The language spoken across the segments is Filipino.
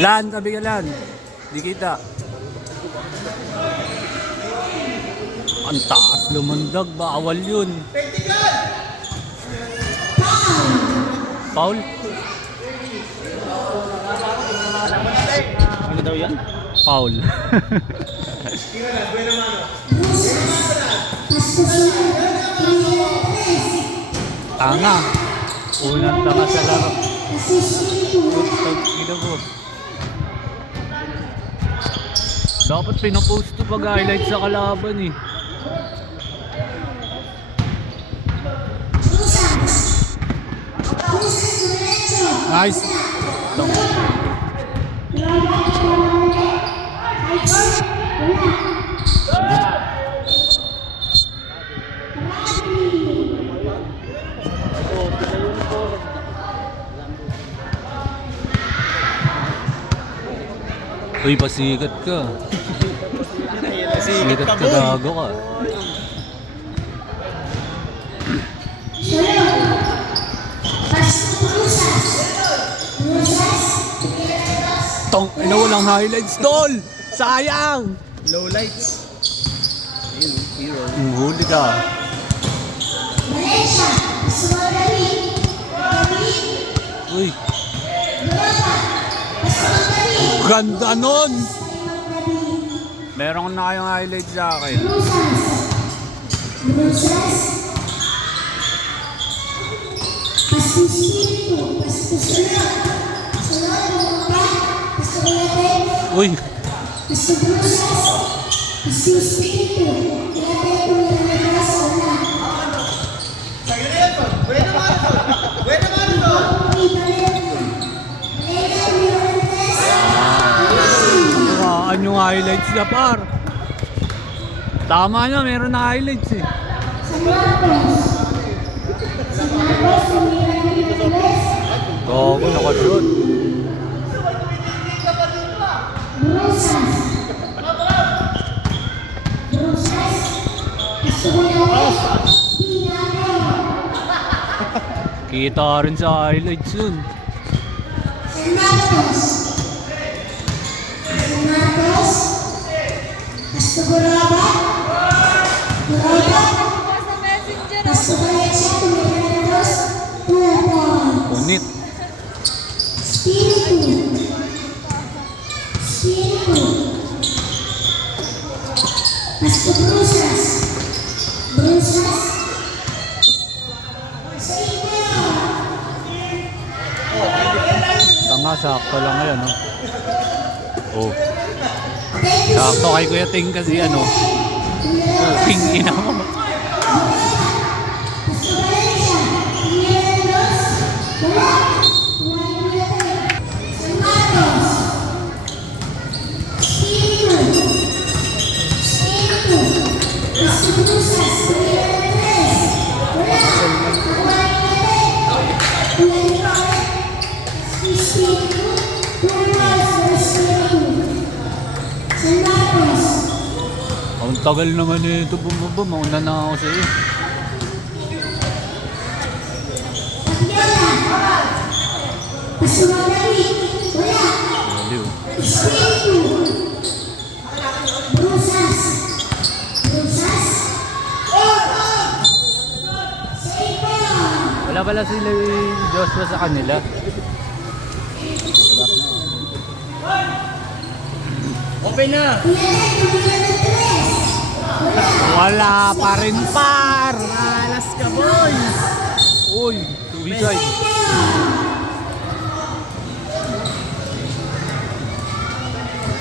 Lan, tabi ka lan. Di kita. Ang taas lumundag, bawal yun. Foul? Ano daw yan? Foul. Tanga. Unang tanga sa laro. Ito po. Dapat pinapost to pag highlight sa kalaban eh. Nice. Uy, pasikat ka. Pasikat ka, gago ka. Tong, ina walang highlights, tol! Sayang! Low lights. Ayun, hero. Huli ka. Uy. Ganda nun! Meron na kayong highlights sa akin. Uy! Saan yung highlights na par? Tama na, meron na highlights eh. Gago, nakashoot. Kita rin sa highlights yun. Punit. Tanga, sakto lang yan, no? Oh. Sakto kay Kuya Ting kasi ano. Oh, tingin mo. Ang tagal naman ito bumaba, mauna na ako sa iyo. Baliw. Wala pala sila Joshua sa kanila. Open na! Wala pa rin par! Alas ka, boys! Uy, suicide.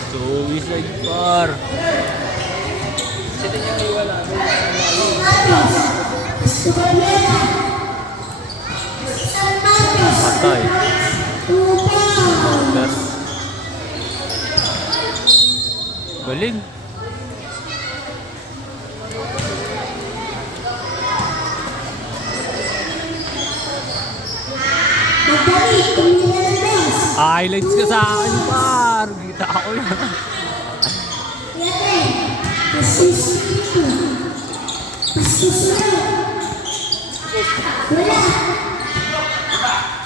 Suicide par. Patay. Galing. Highlights ka sa akin, par. Kita ako yan.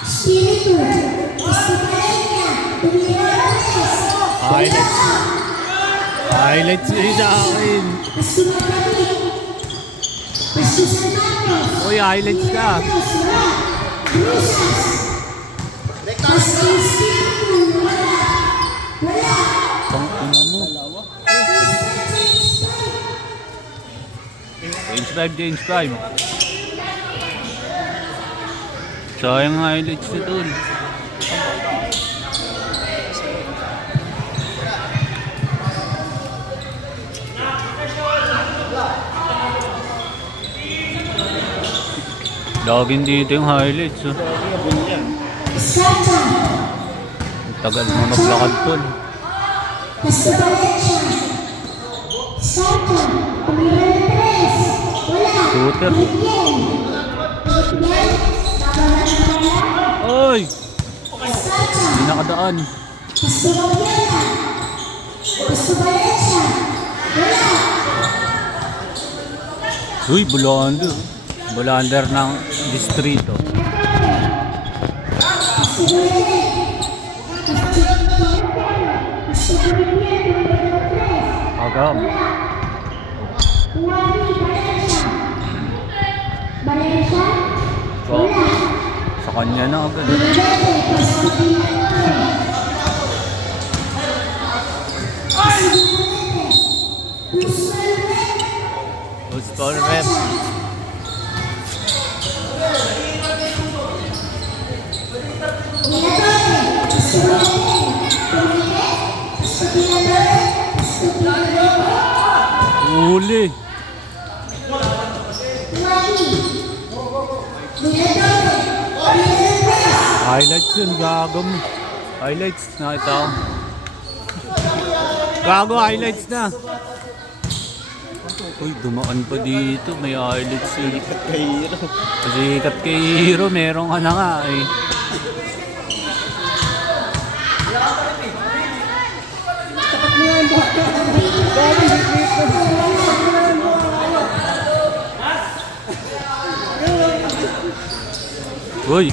Espiritu, Highlights. Highlights din sa akin. Uy, highlights ka. Tangina mo. Change 5. Sayang highlights na tol. Laging dito yung highlights. Oh. Ang tagal mo maglakad tol. Shooter. Oy! Hindi nakadaan. Uy, Bulander. Bulander ng distrito. Agam. So, sa kanya na agad. Usbol rep. Uli. Highlights yun, gago mo. Highlights, nakita ko. Gago, highlights na. Uy, dumaan pa dito, may highlights yun. Pasikat kay Hero, meron ka na nga eh. Uy!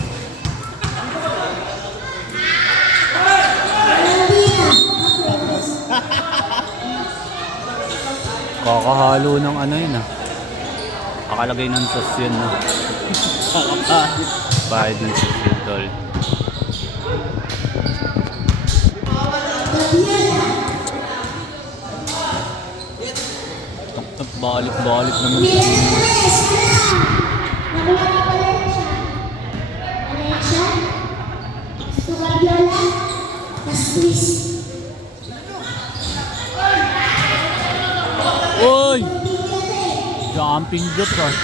Kakahalo ng ano yun ah. Kakalagay ng sauce yun ah. Bayad ng sauce yun tol. Balik-balik naman. Oy! Jumping jet ah.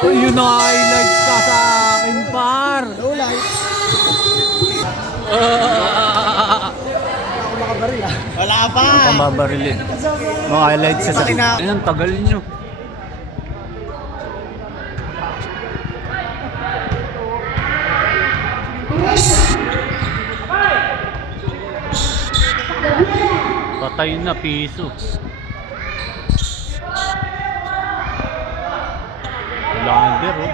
Uy, yun na highlights ka sa akin, par! Low lights. Makabaril ah. Wala pa. Ang pamabarilin. Mga highlights sa akin. Ayun, ang tagal nyo. Patay na piso. Bulander oh.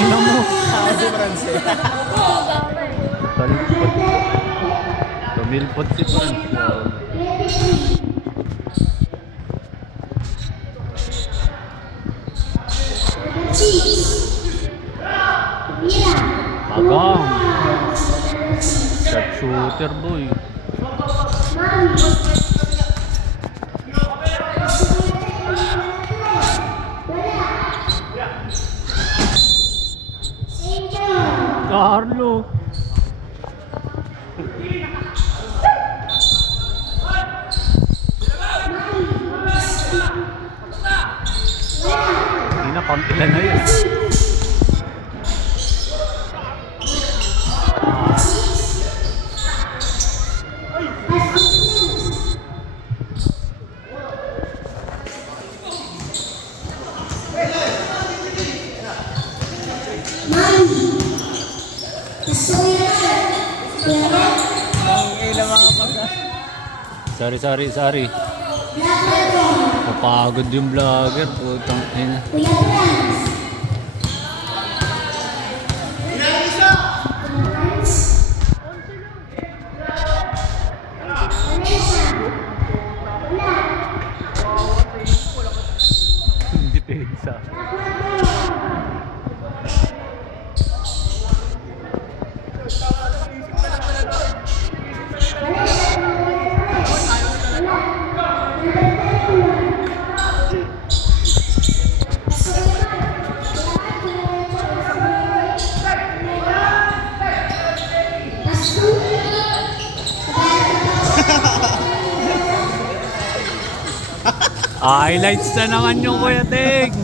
Ina mo. Talipot. Tumilpot si Franz. Agang. Shot shooter boy. Carlo. Hindi na pang ilan na yun. Sorry. Kapagod yung vlogger. Putang ina. Depensa. Highlights na naman yung Kuya Ting.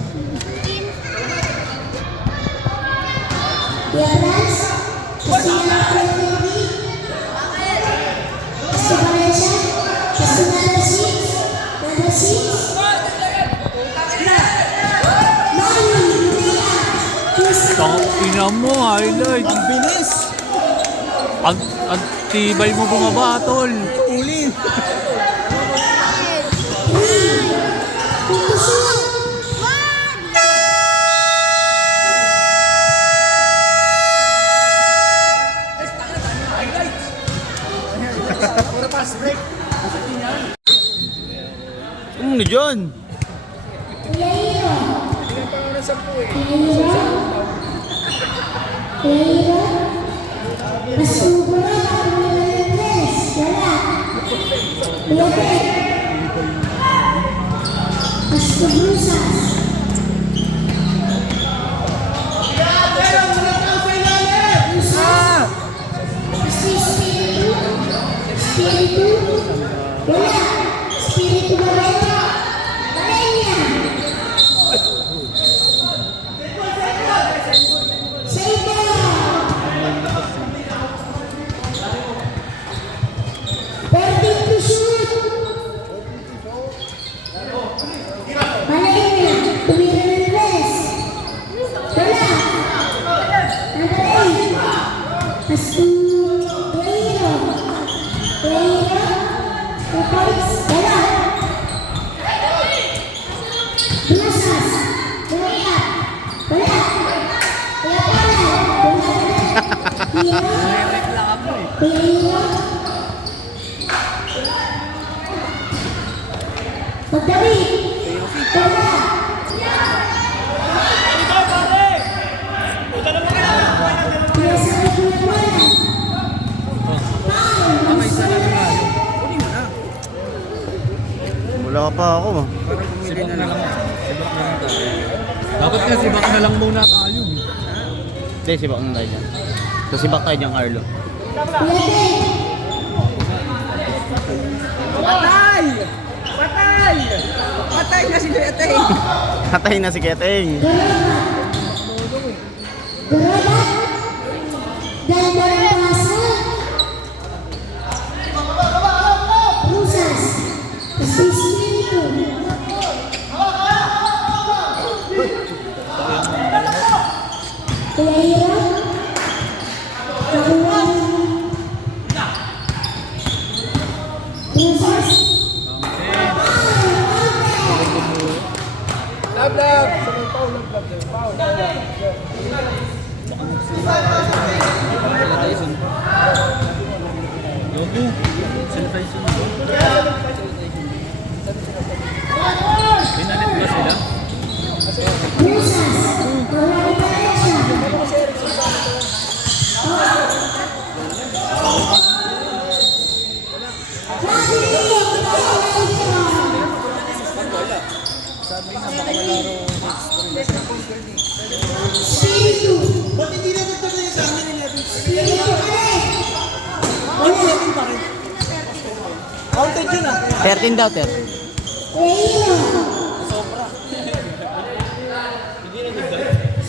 Ina mo, highlights. Ang bilis! Ang tibay mo bumabatol. Uli! Pura pass break. Ano dyan? Wala pa ako. Sibak na lang. Dapat nga sibak na lang muna tayo. Hindi, sibak na tayo dyan. So, sibak tayo dyan, Carlo. Patay! Patay! Patay na si Keteng! Patay na si Keteng. Pinalit ba sila? Ba't hindi na nagtag na yung sa amin nila? Ay, 11 pa rin. Counted yun ah. 13 daw, 13.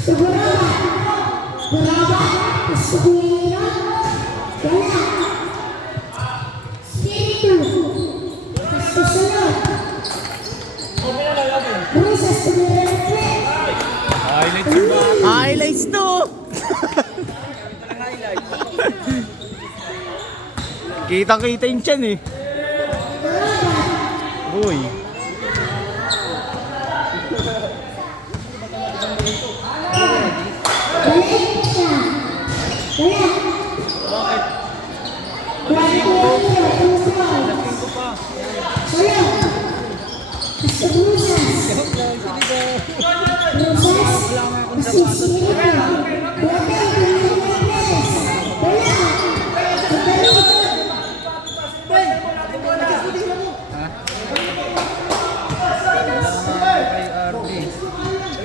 Segura, berapa? Segura. Kitang-kita yung tiyan eh. Uy.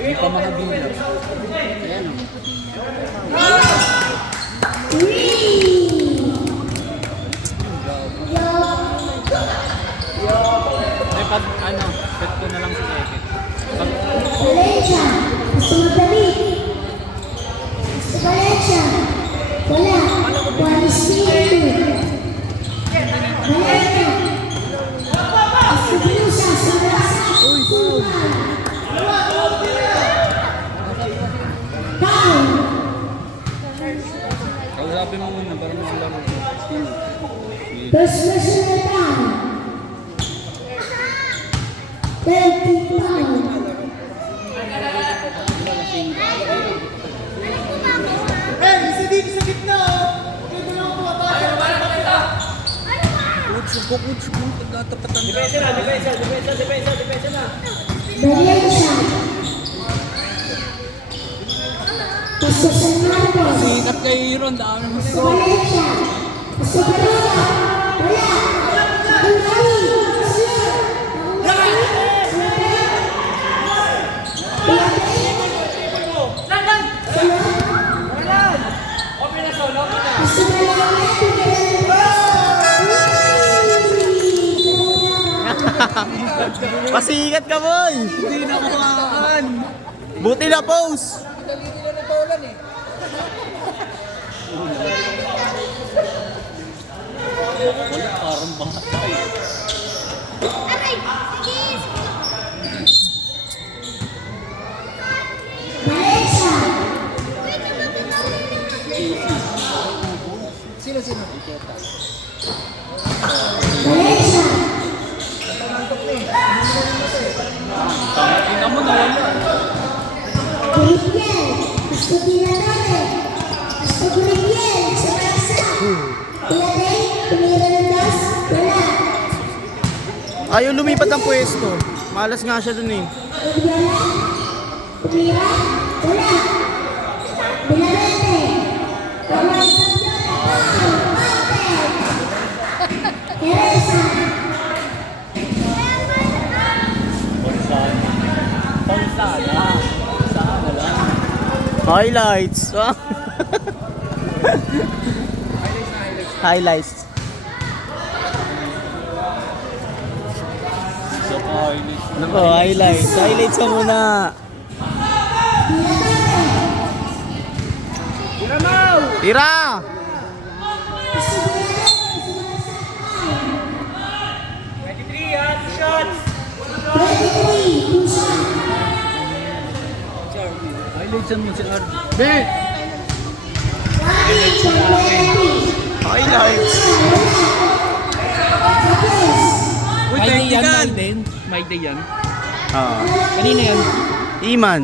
Hindi pa makabilang. Ayan o. Eh, pag ano, bet ko na lang si Eke. Pag Valencia, gusto magdamit. Valencia, wala. One speed. Valencia, gusto blusa, Foul. Kausapin mo muna para makalaro. First personal foul. Penalty foul. Valencia. Gusto San Marcos. Sikat kay Iron, dami mo Gusto Valencia. Gusto Barona. Wala. Hungary. pasikat ka, boy! Hindi na kumakaan. Buti na pose! Madali nila na paulan eh. Parang bata eh. Sino? Iketa. Tingnan mo na wala. Gusto Pinatore. Gusto Guriel. Sa Barsa. Pinatay. Tumira ng das. Wala. Ayaw lumipat ang pwesto. Malas nga siya dun eh. Udyala. Tumira. Wala. Pinarete. Kamay Teresa. Highlights! Highlights. Ano po, highlights. Highlights ka muna. Tira! Highlightsan mo si Arby. Be! Highlights! Uy, May day yan, technical! may day. May day yan. Ah. Kanina yan. Iman.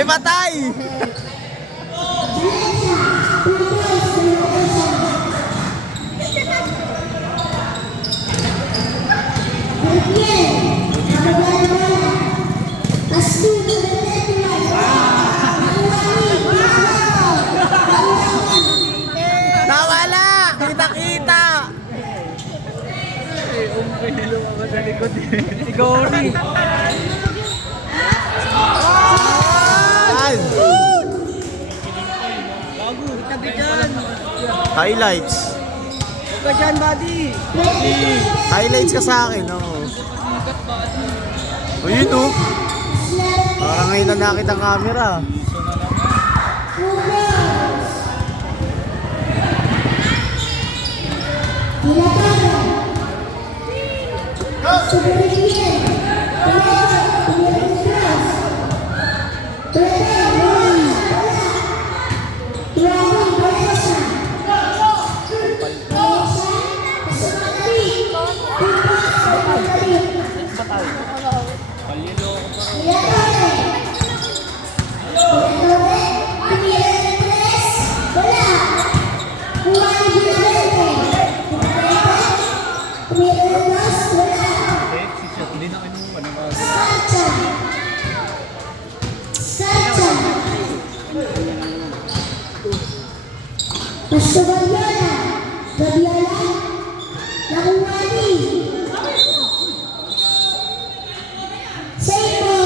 May patay! Nawala! Kita-kita! Sa likod eh. Si Gory. Highlights. Huwag ka dyan, buddy. Highlights ka sa akin, oo. O yun, oh. Parang ngayon na nakita ang camera. Pastor Viola, Gabiola, Nakuwani, Seiko,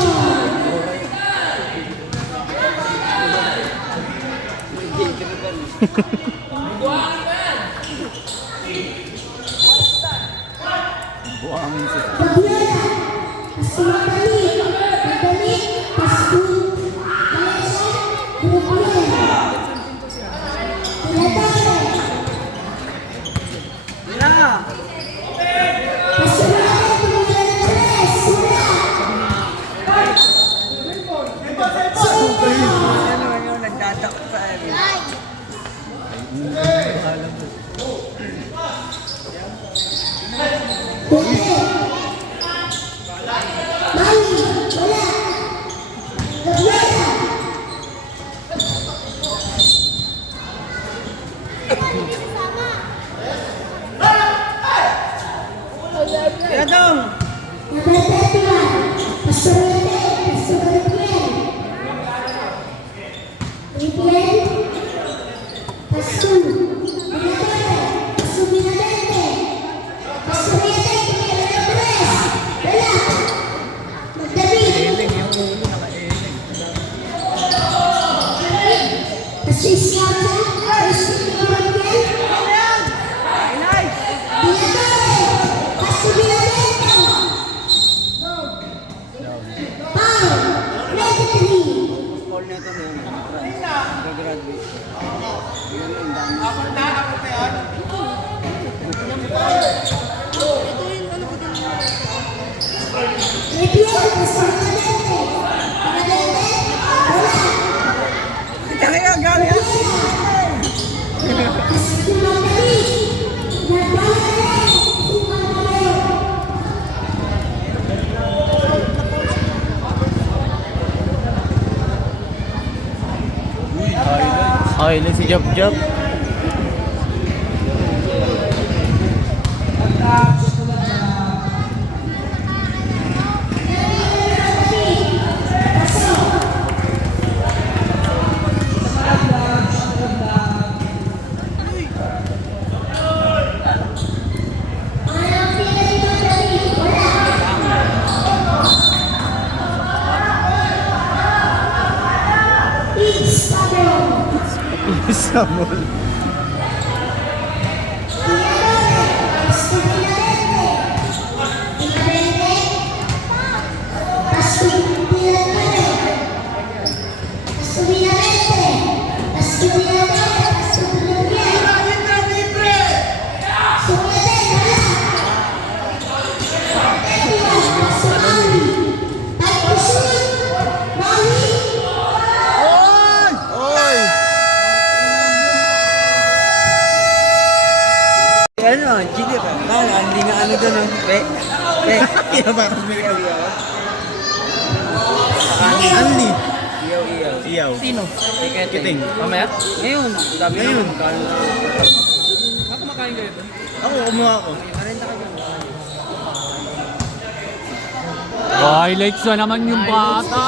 Gabiola, Pastor Matali, Matali, Pastor Malaysia, Grupiel, Wala. Ano yun, nagdadak pa. Kaya dong. Inay. Call na ito na. Gagraduate. Kaya galing yan. Highlights si Job Job. Samol. Ano, engineer ka? Hindi nga ano doon, no? Pinabakas mo rin ako. Anli. Iyaw. Iyaw. Sino? Kiting. Mamaya? Ngayon. Dami Ngayon. Ako kumakain kayo doon? Ako, kumuha ako. Narenta ka dyan. Highlights na naman yung bata.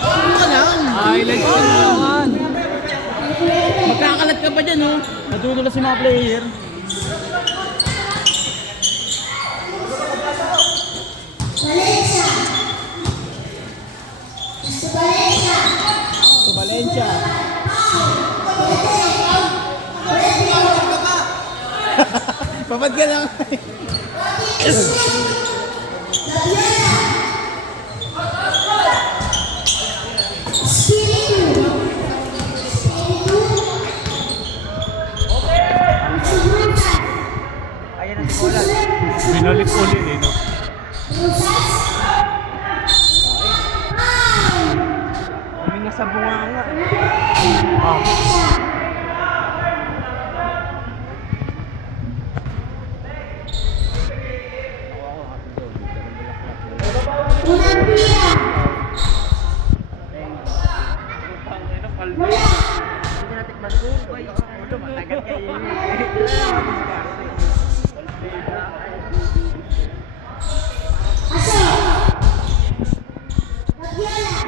Ano ka lang? Highlights na naman. Magkakalat ka pa dyan, oh. Natutula si mga player. Valencia. Valencia. Valencia. Valencia. Papad ka lang. Espiritu. Subukan. Ayan ang simulan. Binalik ulit eh, no? Kami nasa bunganga. Ah, Unang tira. Hindi natin mag-ubay. Matagal kayo. Aso. Labiola.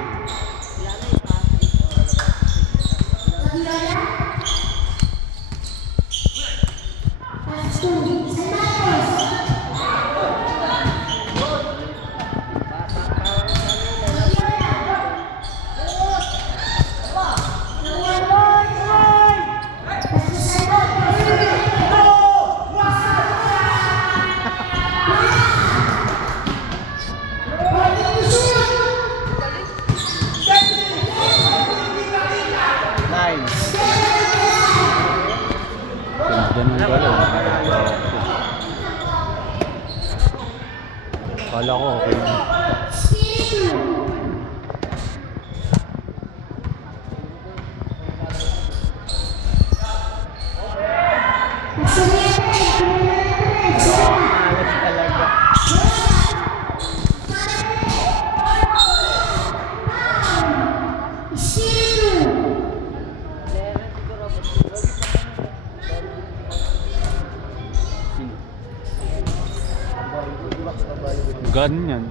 Labiola. Pasto. Santos. Nice. ganda ng galaw. Kala ko okay na. Alas talaga. Ganyan.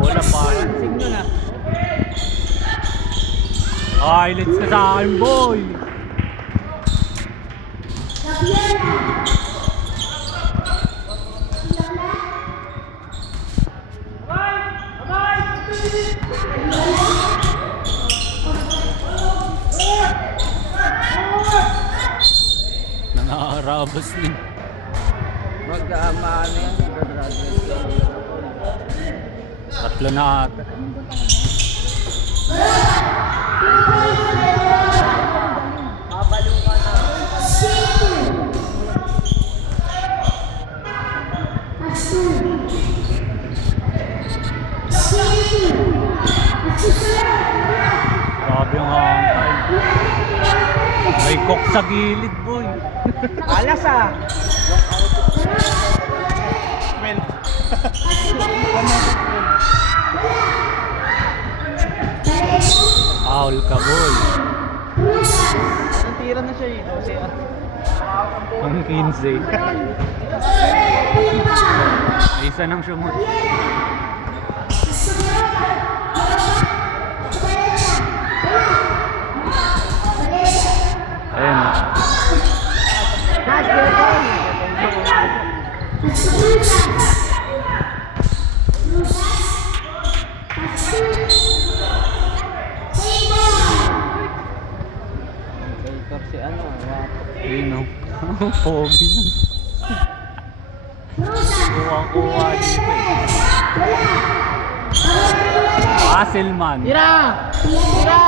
Wala pa. Signo na. Highlights ka sa akin, boy! Nangaarabas din. Mag-aama ano yan. Graduate. Tatlo na ata. Mabalo ka na. Grabe yung hangkay. May cook sa gilid, boy. Alas ah. Foul ka, boy. Anong tira na siya eh. 12 at Ang 15. Isa nang sumot. Ayun. si ano. Ayun, no? Pogi na. Kuha-kuha dito eh. Asilman. Tira! Tira!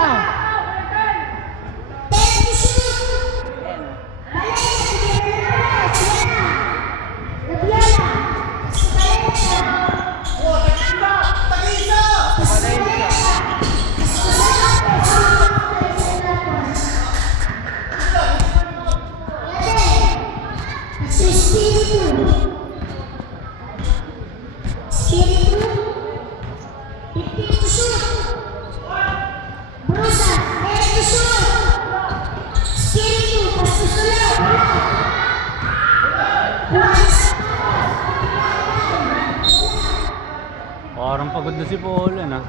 Parang pagod na si Paul, ano?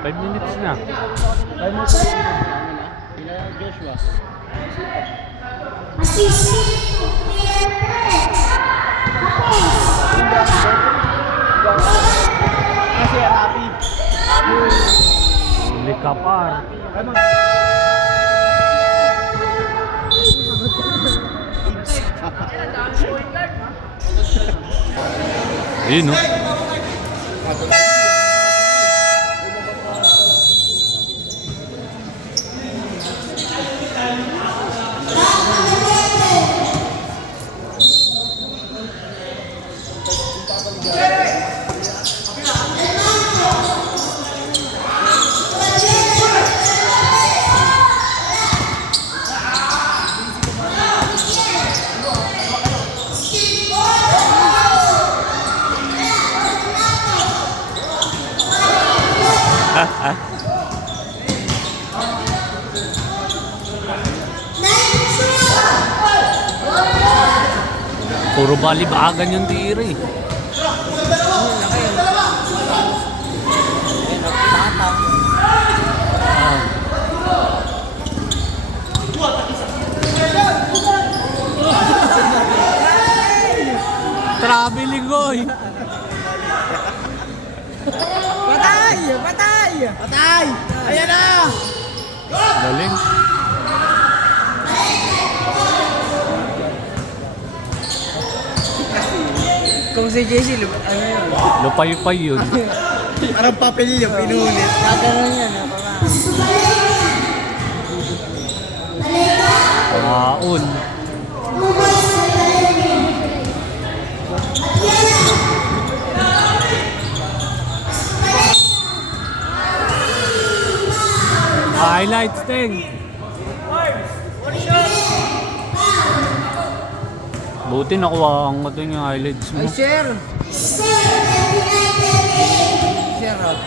5 minutes na. 5 minutes. Joshua. Assistant Kasi happy. Huli ka par. Ayun no. Puro balibagan yung tira eh. Ah. Traveling boy. Patay! Patay! Patay! Ayan na! Galing. Kung si JC, ano yun? Lupay-pay yun. Parang papel yung pinulit. Gaganon yan, Paon. Highlights ting. Buti nakuha ang ito yung highlights mo. Ay, share! Share, oh.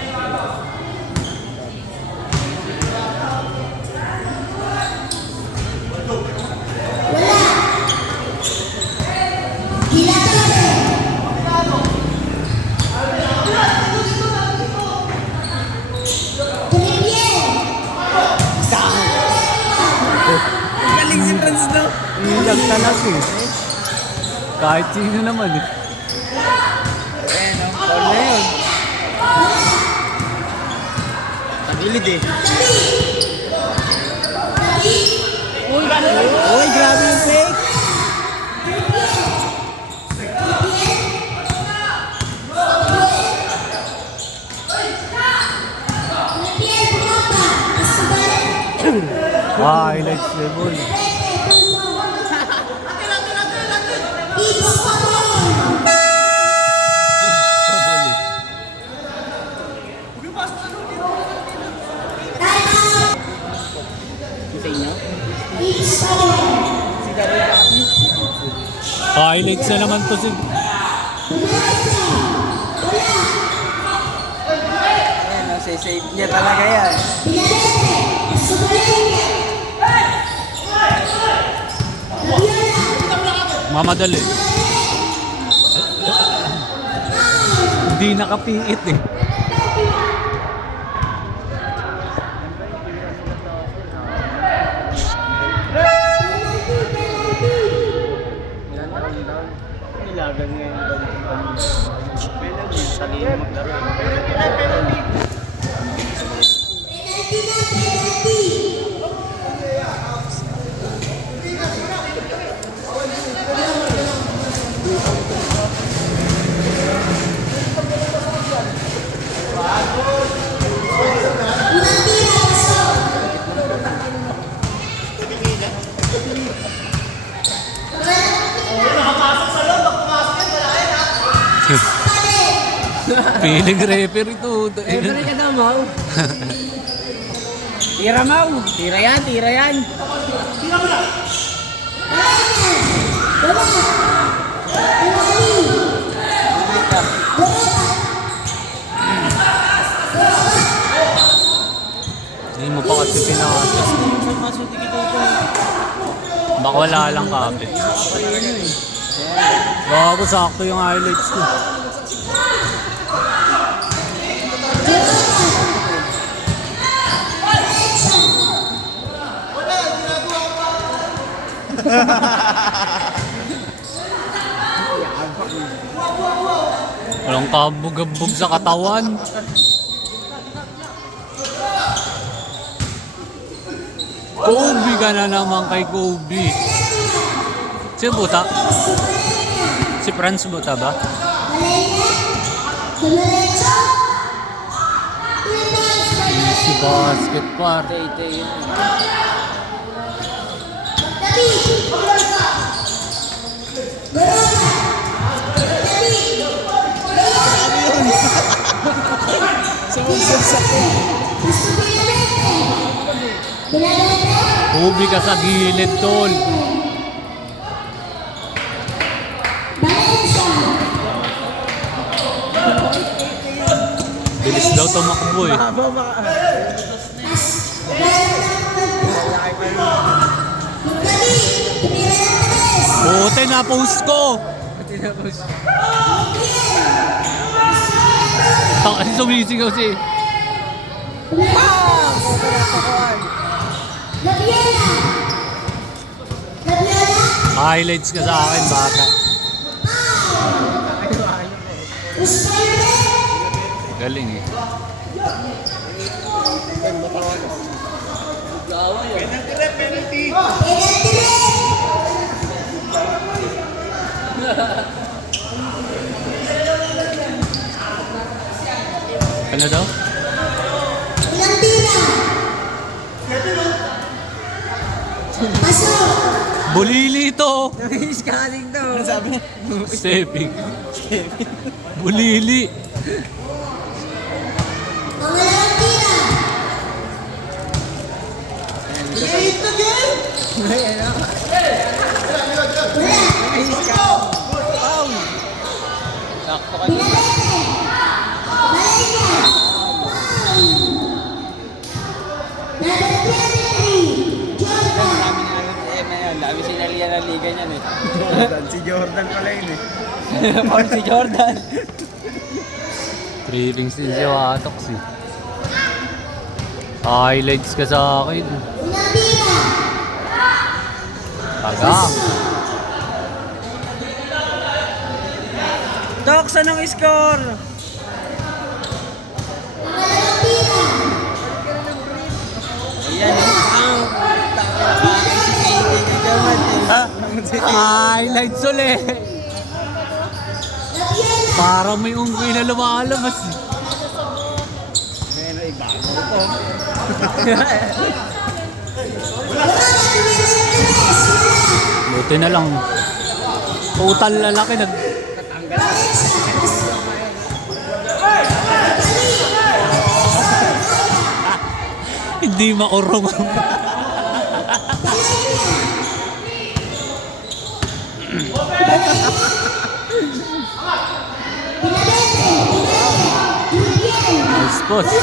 Galing si Franz no? Ilag talas eh. Kahit sino naman eh. Ayan, oh. Paul na yun. Tagilid eh. Uy, grabe yung fake! Highlights level. Sa inyo? Highlights na naman to si... Ayan, oh, save niya talaga yan. Mamadali. Hindi nakapiit eh. Nilagan ngayon. Talino maglaro. Piling referee to. Referee ka na, Mau. Tira, Mau. Tira yan, tira yan. Hindi mo pa kasi pinakasis. Baka wala lang kapit. Bago sakto yung highlights ko. Walang kabog-abog sa katawan. Kobe ka na naman kay Kobe. Sino buta? Si Franz buta ba? Easy basket par. Kobe ka sa gilid, tol. Bilis daw tumakbo eh. Buti na post ko. Kasi sumisigaw si. Highlights ka sa akin, bata. Galing eh. Ano daw? Bulili ito! Scanning daw. Ano sabi niya? Stepping. Bulili. Dami sinalihan ng liga niyan eh. Si Jordan pala yun eh. Paul si Jordan. Tripping still si Watox eh. Highlights ka sa akin. Tagang. Tok, saan ang score? Ayan eh. Highlights ulit. Parang may unggoy na lumalabas eh. Pero ibago ko. Buti na lang. Total lalaki nag... Hindi maurong. Nice post.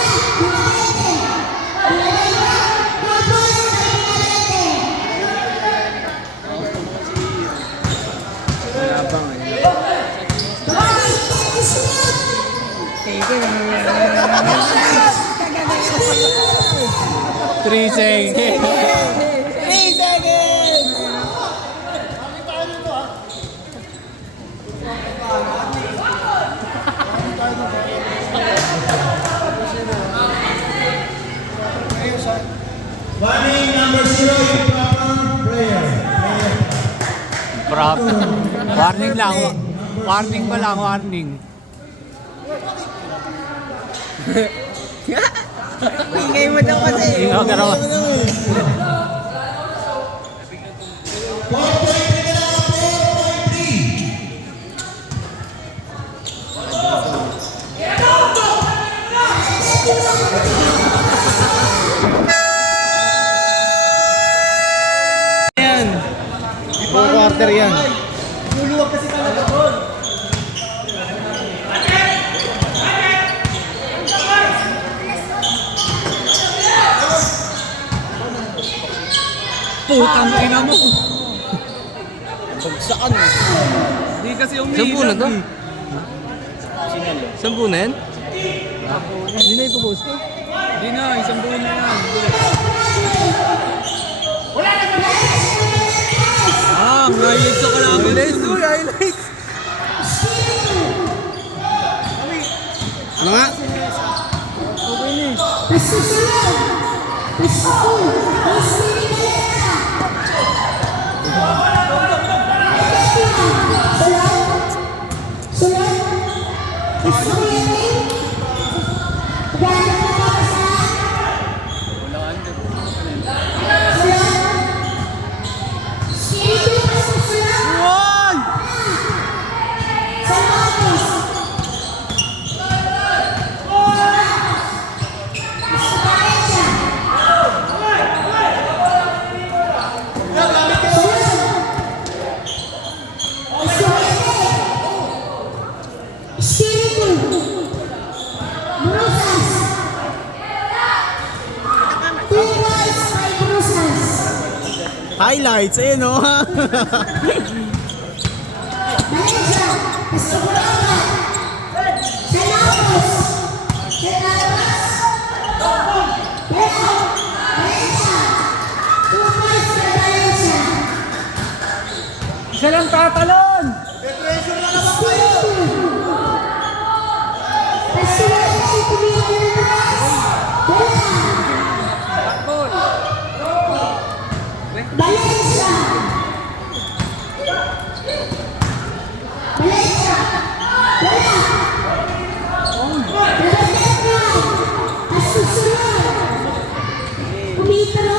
Labang eh. Three seconds. 3 seconds! Warning number 0, improper prayer. Warning lang. Warning pa lang, warning. Ingay mo daw kasi. Ikaw ka raw. Yan. Buong quarter yan. Luluwag kasi talaga doon. Putang ina mo. Pagsaan eh. Hindi kasi Sampu na to? Sinalo. Sampu na yan? Hindi na ipopost ko. Hindi na, isang buwan na yan. lang. Highlights ako lang. Highlights, uy, highlights. Ano nga? Pasusunod. Pasusunod. Sunod. Highlights, ayun o. Isa lang tatalon. Valencia! Valencia! Valencia! Asusunod! Umitro!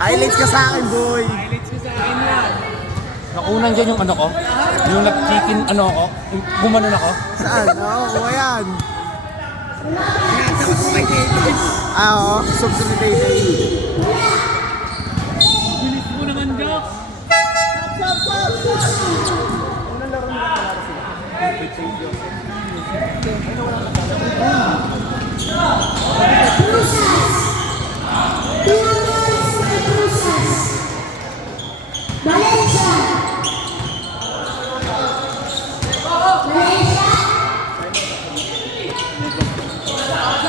Highlights ka sa akin, boy. Highlights ko sa akin yan. Nakunan dyan yung ano ko. Yung nag-chicken ano ako. Gumanon ako. Saan? Oo, kuha yan. Oo, subsolidated. Bilis mo naman, Jack. Valencia! Valencia!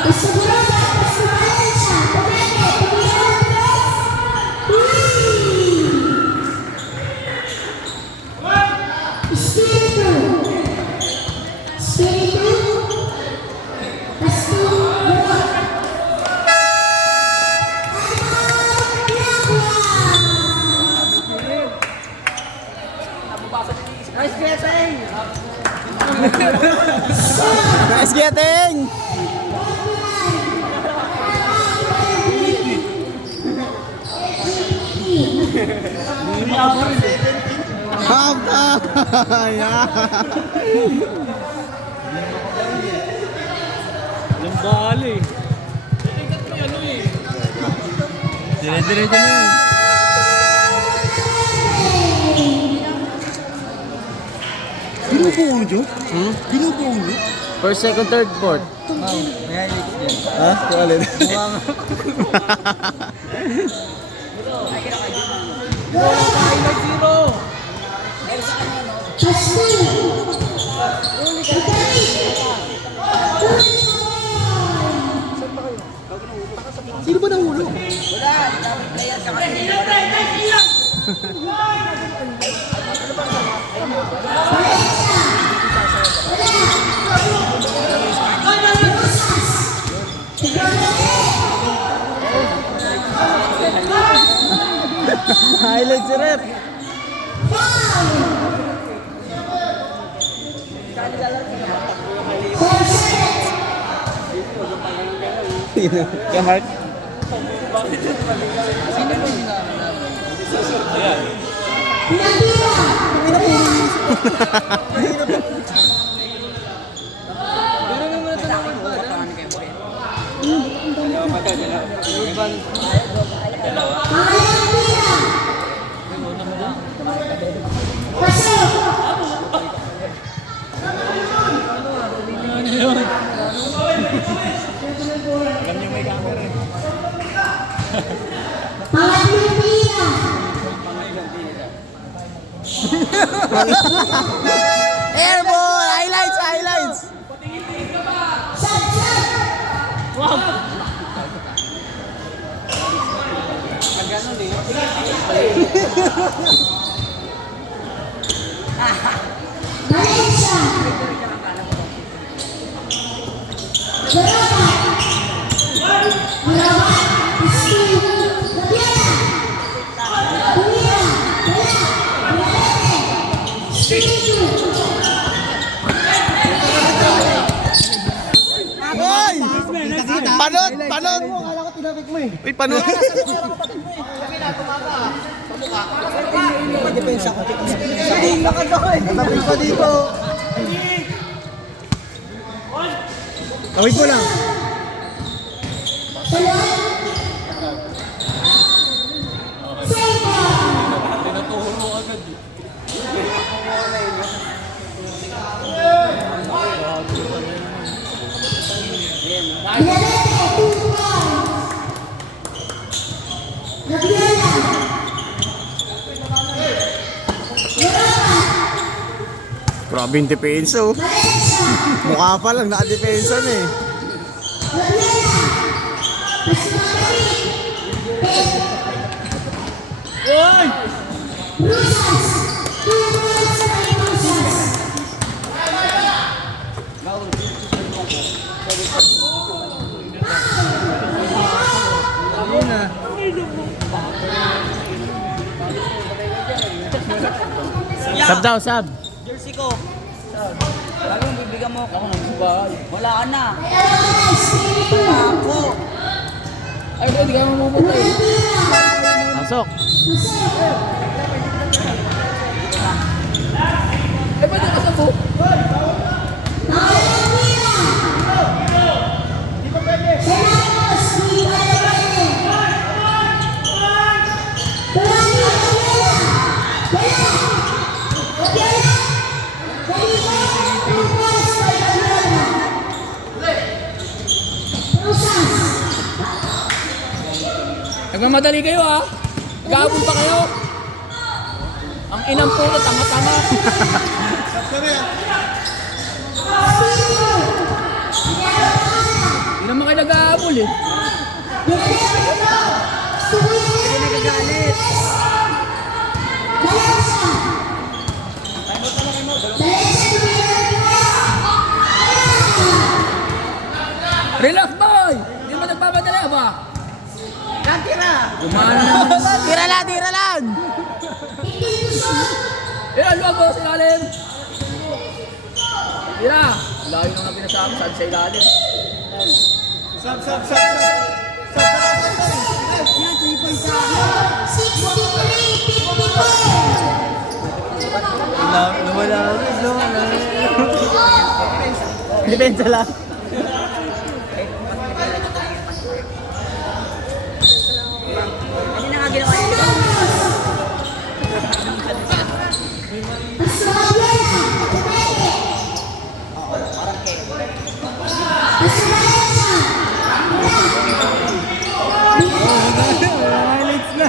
Asegurado, Valencia! Espírito! Espírito! Nice getting. Nice getting! Yung bali. Dire-diretso na yun. Binubuo nyo? Binubuo nyo? First, second, third, fourth. Ha? Alin? Highlight zero. Sino ba nahulog? Highlight si Rep. Kaya Mark? Airball! Highlights! Highlights! Valencia. Berabat. Berabat. Steve. Gabriela. Dunia. Bella. Violete. Steve. Hoy! Panot! Panot! Akala ko tinapik mo eh. Uy, panot! Depensa ko. Natapik ko dito. Kawit mo lang. Grabe yung depensa oh. Mukha pa lang, naka-depensa na eh. Oy! Sab daw, sab. Jersey ko. Bagong bibigyan mo ako ng bahay. Wala ka na. Ako. Ay, hindi ka mamumutay. Pasok. Ay, ba't ka sa buhok? Nagmamadali kayo ha. Nag-aabol pa kayo. Ang inang puno, tama-tama. Hindi naman kayo nag-aabol eh. Hindi nagagalit. Relax boy! Hindi mo nagpapadala ba? Tira! Tira lang, tira lang! Tira, luwag mo sa ilalim! Tira! Layo na nga pinasabi, saan sa ilalim? Sab! Nawala. Depensa lang. Hindi na nga ginawa yun. Highlights na.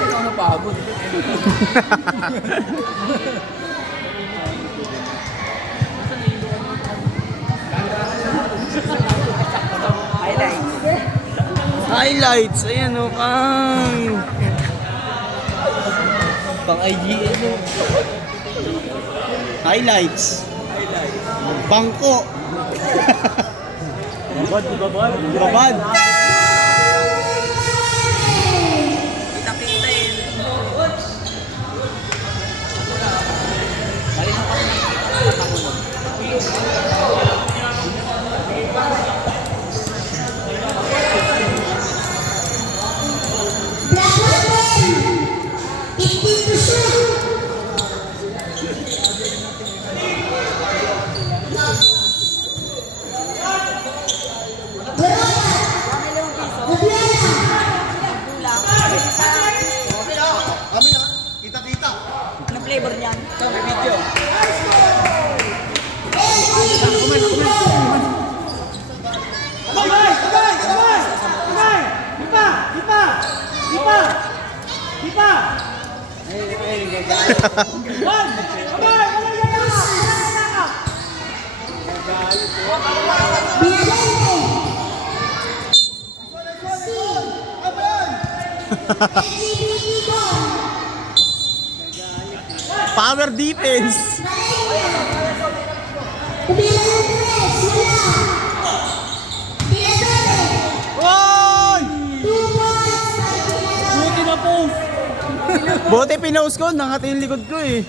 Ikaw napagod. Highlights. Ayan o, pang IGN o. Highlights. Bangko. Babad. Kita-kita eh. Power defense. Oy! Buti na po. Buti pinost ko, nakati yung likod ko eh.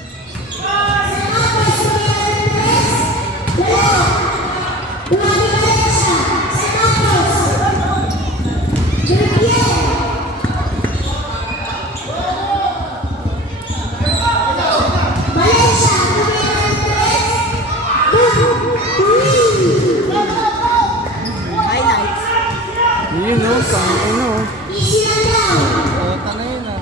Yun no, pangin no. Oo, tanay yun ah.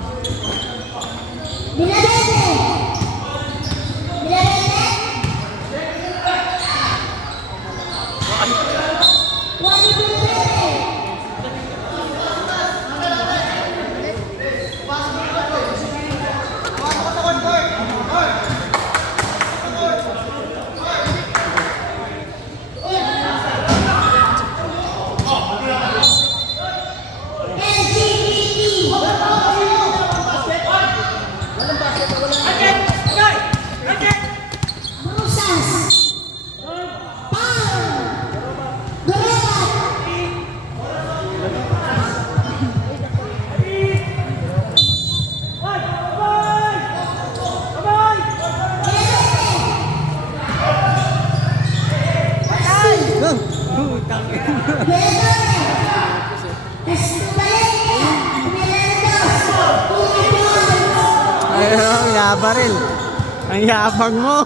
Ayun, yabaril. Ang yabang mo.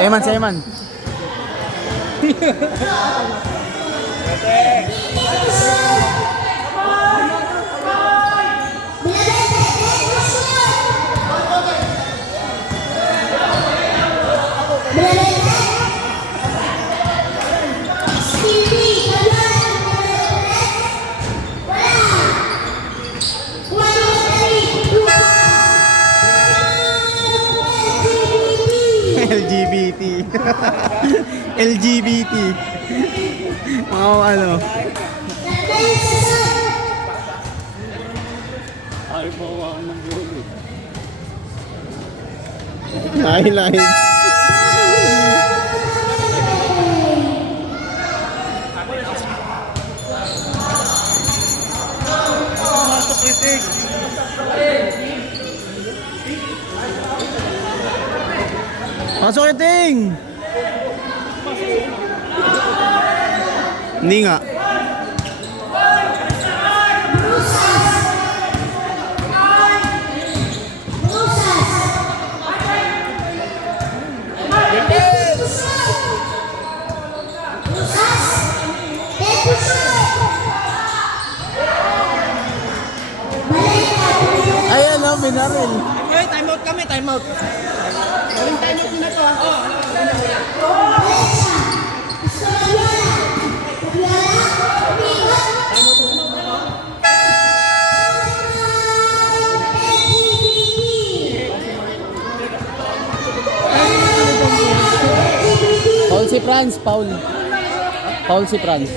Eman, si Eman. LGBT. LGBT. Mga ano. Highlights. Pasok iting! Hindi nga. Ayan o, binaril. Hey, time out kami, time out. Galing time out na to ha. Paul si Franz, Paul. Paul si Franz.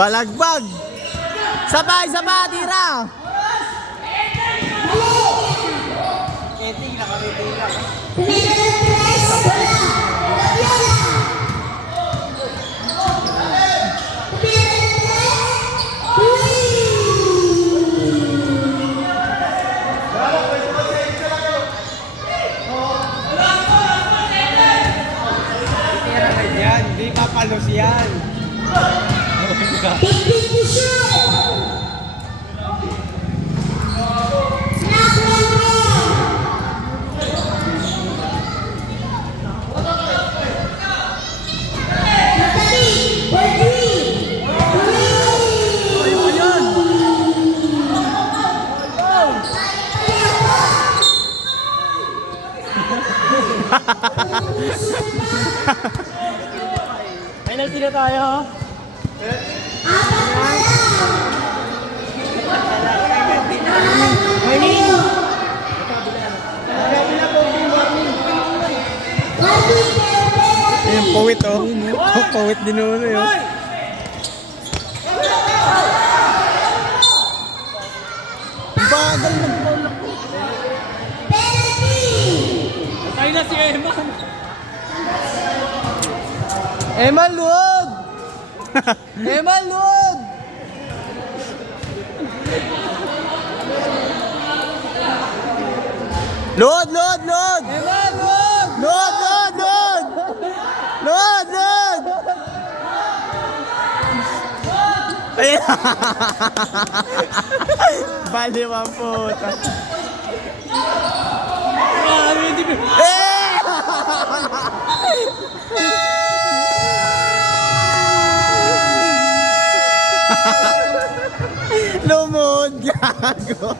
Balagbag! Sabay, sabay, tira! Tumira ng tres, wala. Labiola. Tumira ng tres, Yan, di papalos yan. Big to shoot. Knock and roll. Madali, for three. Penalty na tayo. Yung pawit oh. Pawit din ulo yun. Bagal mag-foul ako. Tayo na si Eman. Eman, luwag! Eman, luwag! Load, load, load! Eman, load! Load, load, load! Load, load! Ayan! Baliw ang puta. Eh! Lumod, gago.